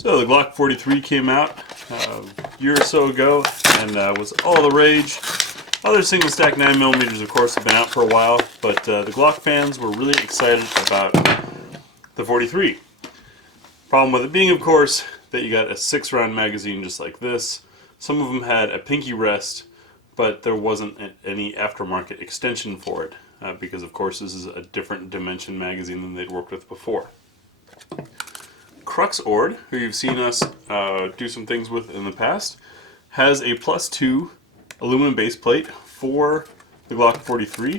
So the Glock 43 came out a year or so ago and was all the rage. Other single stack 9mm of course have been out for a while, but the Glock fans were really excited about the 43. Problem with it being, of course, that you got a 6-round magazine just like this. Some of them had a pinky rest, but there wasn't any aftermarket extension for it because of course this is a different dimension magazine than they'd worked with before. CruxOrd, who you've seen us do some things with in the past, has a +2 aluminum base plate for the Glock 43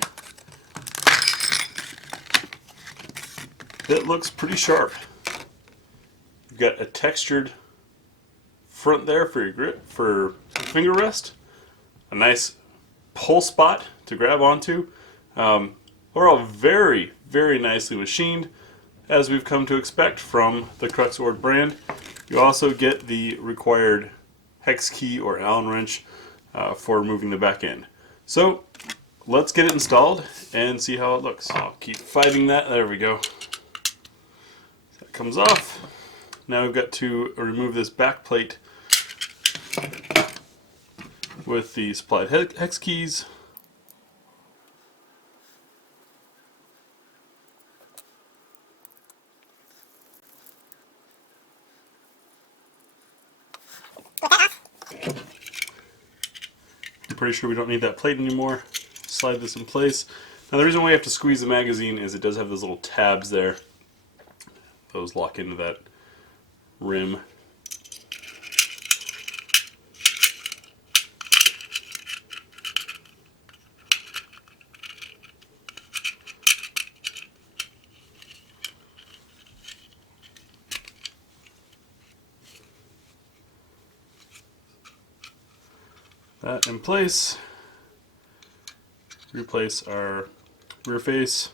that looks pretty sharp. You've got a textured front there for your grip, for finger rest, a nice pull spot to grab onto. They're all very, very nicely machined, as we've come to expect from the CruxOrd brand. You also get the required hex key or Allen wrench for removing the back end. So let's get it installed and see how it looks. I'll keep fighting that. There we go. That comes off. Now we've got to remove this back plate with the supplied hex keys. I'm pretty sure we don't need that plate anymore. Slide this in place. Now the reason why you have to squeeze the magazine is it does have those little tabs there. Those lock into that rim. That in place. Replace our rear face.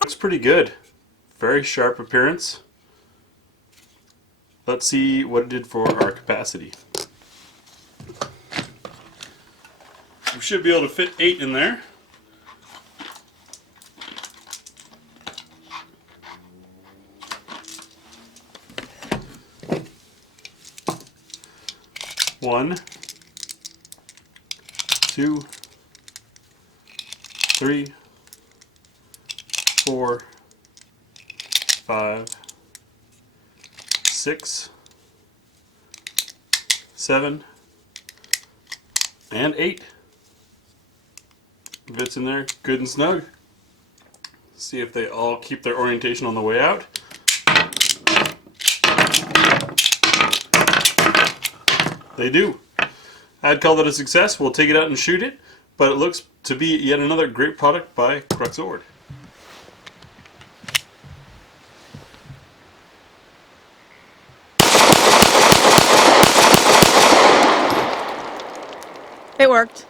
Looks pretty good. Very sharp appearance. Let's see what it did for our capacity. We should be able to fit 8 in there. One, 2, 3, 4, 5, 6, 7, and 8. Fits in there good and snug. See if they all keep their orientation on the way out. They do. I'd call that a success. We'll take it out and shoot it, but it looks to be yet another great product by CruxOrd. It worked.